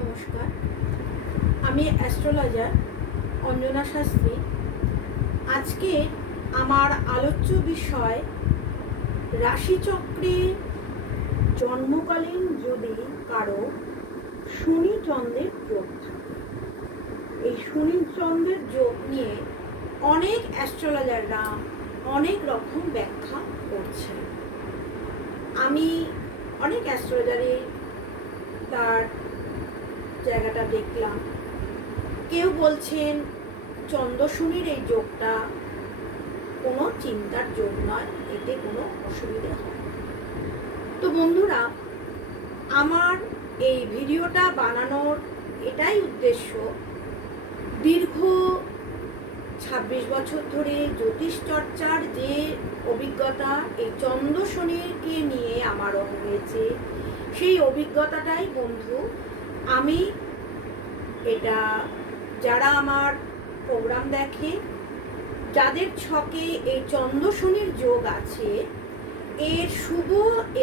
নমস্কার। আমি অ্যাস্ট্রোলজার অঞ্জনা শাস্ত্রী। আজকে আমার আলোচ্য বিষয় রাশিচক্রে জন্মকালীন যদি কারো শনি চন্দ্রের যোগ থাকে। এই শনি চন্দ্রের যোগ নিয়ে অনেক অ্যাস্ট্রোলজাররা অনেক রকম ব্যাখ্যা করছে। আমি অনেক অ্যাস্ট্রোলজারে তার জায়গাটা দেখলাম। কেউ বলছেন চন্দ্র শনির এই যোগটা কোনো চিন্তার যোগ নয়, এতে কোনো অসুবিধে হয় না। তো বন্ধুরা, আমার এই ভিডিওটা বানানোর এটাই উদ্দেশ্য, দীর্ঘ 26 বছর ধরে জ্যোতিষ চর্চার যে অভিজ্ঞতা এই চন্দ্র শনিকে নিয়ে আমারও হয়েছে, সেই অভিজ্ঞতাটাই বন্ধু আমি এটা যারা আমার প্রোগ্রাম দেখে, যাদের ছকে এই চন্দ্র শনির যোগ আছে, এর শুভ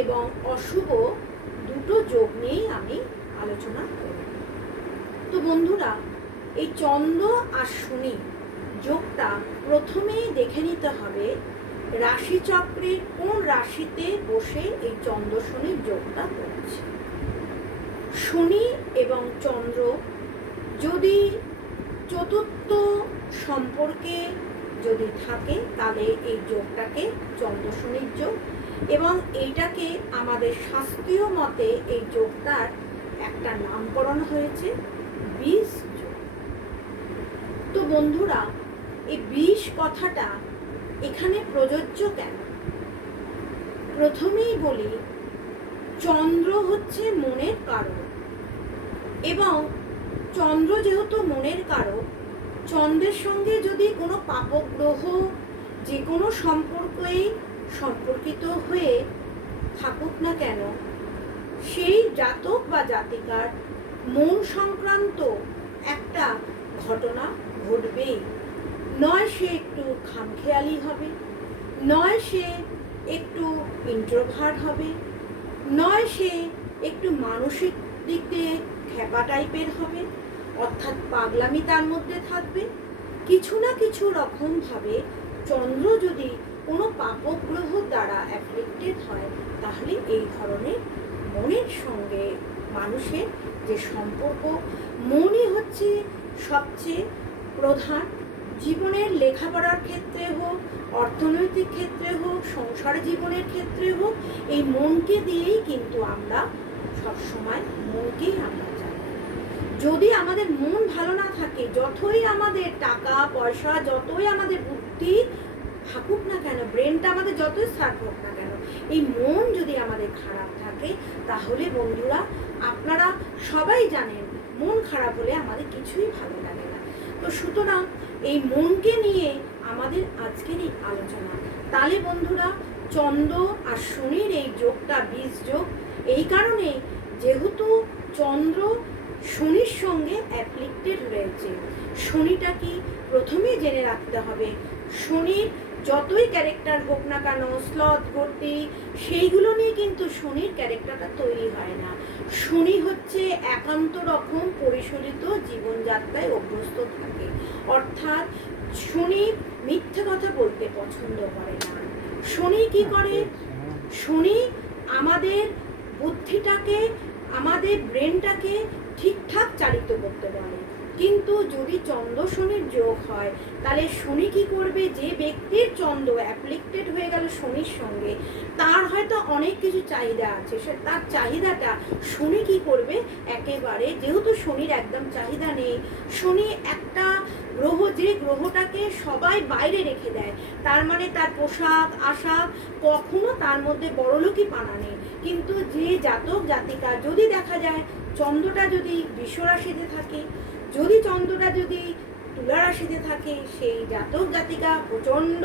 এবং অশুভ দুটো যোগ নিয়েই আমি আলোচনা করি। তো বন্ধুরা, এই চন্দ্র আর শনি যোগটা প্রথমেই দেখে নিতে হবে রাশিচক্রের কোন রাশিতে বসে এই চন্দ্র শনির যোগটা পড়ছে। শনি এবং চন্দ্র যদি চতুর্থ সম্পর্কে যদি থাকে, তাহলে এই যোগটাকে চন্দ্র শনির যোগ, এবং এইটাকে আমাদের শাস্ত্রীয় মতে এই যোগটার একটা নামকরণ হয়েছে বিষ যোগ। তো বন্ধুরা, এই বিষ কথাটা এখানে প্রযোজ্য কেন? প্রথমেই বলি, চন্দ্র হচ্ছে মনের কারক, এবং চন্দ্র যেহেতু মনের কারক, চন্দ্রের সঙ্গে যদি কোনো পাপগ্রহ যে কোনো সম্পর্কেই সম্পর্কিত হয়ে থাকুক না কেন, সেই জাতক বা জাতিকার মন সংক্রান্ত একটা ঘটনা ঘটবেই। নয় সে একটু খামখেয়ালি হবে, নয় সে একটু ইন্ট্রোভার্ট হবে, নয় সে একটু মানসিক দিক দিয়ে খ্যাপা টাইপের হবে, অর্থাৎ পাগলামি তার মধ্যে থাকবে। কিছু না কিছু রকমভাবে চন্দ্র যদি কোনো পাপগ্রহ দ্বারা অ্যাফেক্টেড হয়, তাহলে এই ধরনের মনের সঙ্গে মানুষের যে সম্পর্ক, মনই হচ্ছে সবচেয়ে প্রধান। জীবনের লেখাপড়ার ক্ষেত্রে হোক, অর্থনৈতিক ক্ষেত্রে হোক, সংসার জীবনের ক্ষেত্রে হোক, এই মনকে দিয়েই কিন্তু আমরা সবসময় মনকেই আমরা চাই। যদি আমাদের মন ভালো না থাকে, যতই আমাদের টাকা পয়সা, যতই আমাদের বুদ্ধি থাকুক না কেন, ব্রেনটা আমাদের যতই শার্প হোক না কেন, এই মন যদি আমাদের খারাপ থাকে, তাহলে বন্ধুরা আপনারা সবাই জানেন মন খারাপ হলে আমাদের কিছুই ভালো লাগে না। তো সুতরাং এই মনকে নিয়ে আমাদের আজকের এই আলোচনা। তাহলে বন্ধুরা, চন্দ্র আর শনির এই যোগটা বিষ যোগ এই কারণে, যেহেতু চন্দ্র শনির সঙ্গে অ্যাফ্লিক্টেড রয়েছে। শনিটা কি প্রথমে জেনে রাখতে হবে, শনির যতই ক্যারেক্টার হোক না কেন, স্লথ গতি, সেইগুলো নিয়ে কিন্তু শনির ক্যারেক্টারটা তৈরি হয় না। শনি হচ্ছে একান্ত রকম পরিশোধিত জীবনযাত্রায় অভ্যস্ত থাকে, অর্থাৎ শনি মিথ্যে কথা বলতে পছন্দ করে না। শনি কি করে? শনি আমাদের বুদ্ধিটাকে, আমাদের ব্রেনটাকে ঠিকঠাক চালিত করতে পারে। কিন্তু যদি চন্দ্র শনির যোগ হয়, তাহলে শনি কি করবে? যে ব্যক্তির চন্দ্র অ্যাপ্লিক্টেড হয়ে গেল শনির সঙ্গে, তার হয়তো অনেক কিছু চাহিদা আছে, সে তার চাহিদাটা শনি কি করবে? একেবারে, যেহেতু শনির একদম চাহিদা নেই, শনি একটা গ্রহ, যে গ্রহটাকে সবাই বাইরে রেখে দেয়, তার মানে তার পোশাক আশাক কখনো তার মধ্যে বড়লোকি পানা নেই। কিন্তু যে জাতক জাতিকা, যদি দেখা যায় চন্দ্রটা যদি বৃষ রাশিতে থাকে, যদি চন্দ্রটা যদি তুলা রাশিতে থাকে, সেই জাতক জাতিকা প্রচণ্ড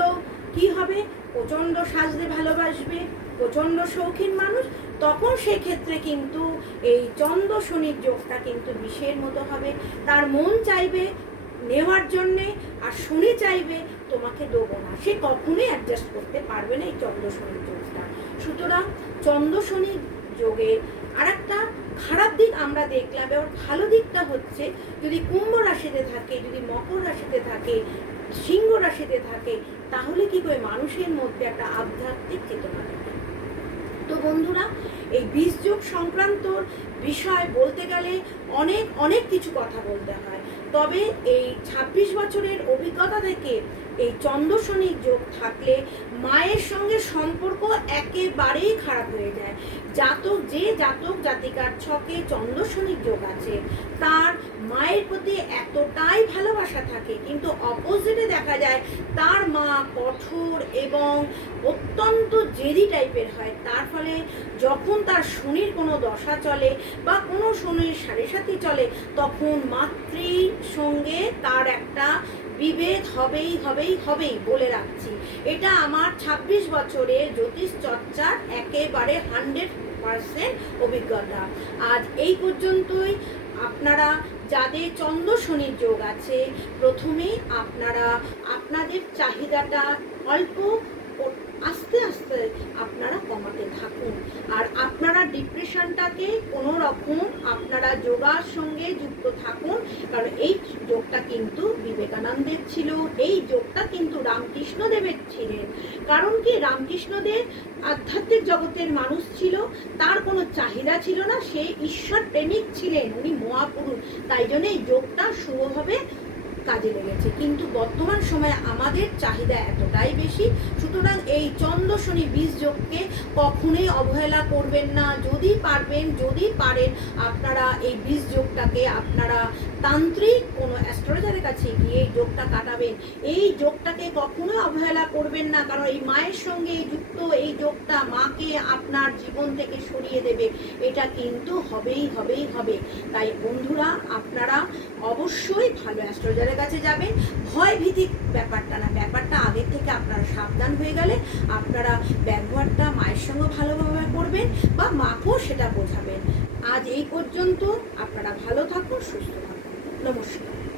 কি হবে? প্রচণ্ড সাজতে ভালোবাসবে, প্রচণ্ড শৌখিন মানুষ। তখন সেক্ষেত্রে কিন্তু এই চন্দ্র শনির যোগটা কিন্তু বিষের মতো হবে। তার মন চাইবে নেওয়ার জন্যে, আর শনি চাইবে তোমাকে দেবো না। সে কখনোই অ্যাডজাস্ট করতে পারবে না এই চন্দ্র শনির যোগটা। সুতরাং চন্দ্র শনির যোগের আর একটা খারাপ দিক আমরা দেখলাম। এবার ভালো দিকটা হচ্ছে, যদি কুম্ভ রাশিতে থাকে, যদি মকর রাশিতে থাকে, সিংহ রাশিতে থাকে, তাহলে কি করে মানুষের মধ্যে একটা আধ্যাত্মিক চেতনা থাকে। তো বন্ধুরা, এই বীজযোগ সংক্রান্ত বিষয় বলতে গেলে অনেক অনেক কিছু কথা বলতে হয়। তবে এই 26 বছরের অভিজ্ঞতা থেকে এই চন্দ্র শনি যোগ থাকলে মায়ের সঙ্গে সম্পর্ক একেবারেই খারাপ হয়ে যায়। জাতক জাতিকার ছকে চন্দ্র শনি যোগ আছে, তার মায়ের প্রতি এতটাই ভালোবাসা থাকে, কিন্তু অপোজিটে দেখা যায় তার মা কঠোর এবং অত্যন্ত জেদি টাইপের হয়। তার ফলে যখন তার শনির কোনো দশা চলে বা কোনো শনির সাড়ে সাথী চলে, তখন মাতৃর সঙ্গে তার একটা বিভেদ হবেই বলে রাখছি। এটা আমার 26 বছরের জ্যোতিষ চর্চার একেবারে 100% অভিজ্ঞতা। আজ এই পর্যন্তই। আপনারা যাদের চন্দ্র শনির যোগ আছে, প্রথমে আপনারা আপনাদের চাহিদাটা অল্প আস্তে আস্তে আপনারা কমাতে থাকুন। আর আপনারা ডিপ্রেশনটাকে কোনো রকম আপনারা যোগার সঙ্গে যুক্ত থাকুন, কারণ এই যোগটা কিন্তু বিবেকানন্দের ছিল, এই যোগটা কিন্তু রামকৃষ্ণদেবের ছিলেন। কারণ কি, রামকৃষ্ণদেব আধ্যাত্মিক জগতের মানুষ ছিল, তার কোনো চাহিদা ছিল না, সে ঈশ্বর প্রেমিক ছিলেন, উনি মহাপুরুষ, তাই জন্য এই যোগটা শুভভাবে কাজে লেগেছে। কিন্তু বর্তমান সময়ে আমাদের চাহিদা এতটাই বেশি, সুতরাং এই চন্দ্র শনি বীজ যোগকে কখনোই অবহেলা করবেন না। যদি পারেন আপনারা এই বীজ যোগটাকে আপনারা তান্ত্রিক কোনো অ্যাস্ট্রোলজারের কাছে গিয়ে এই যোগটা কাটাবেন। এই যোগটাকে কখনোই অবহেলা করবেন না, কারণ এই মায়ের সঙ্গে যুক্ত এই যোগটা মাকে আপনার জীবন থেকে সরিয়ে দেবে, এটা কিন্তু হবেই হবে। তাই বন্ধুরা, আপনারা অবশ্যই ভালো অ্যাস্ট্রোলজারের কাছে যাবেন। ভয় ভীতি ব্যাপারটা না, ব্যাপারটা আগের থেকে আপনারা সাবধান হয়ে গেলে আপনারা ব্যবহারটা মায়ের সঙ্গে ভালোভাবে করবেন বা মাকেও সেটা বোঝাবেন। আজ এই পর্যন্ত। আপনারা ভালো থাকুন, সুস্থ থাকুন। নমস্কার।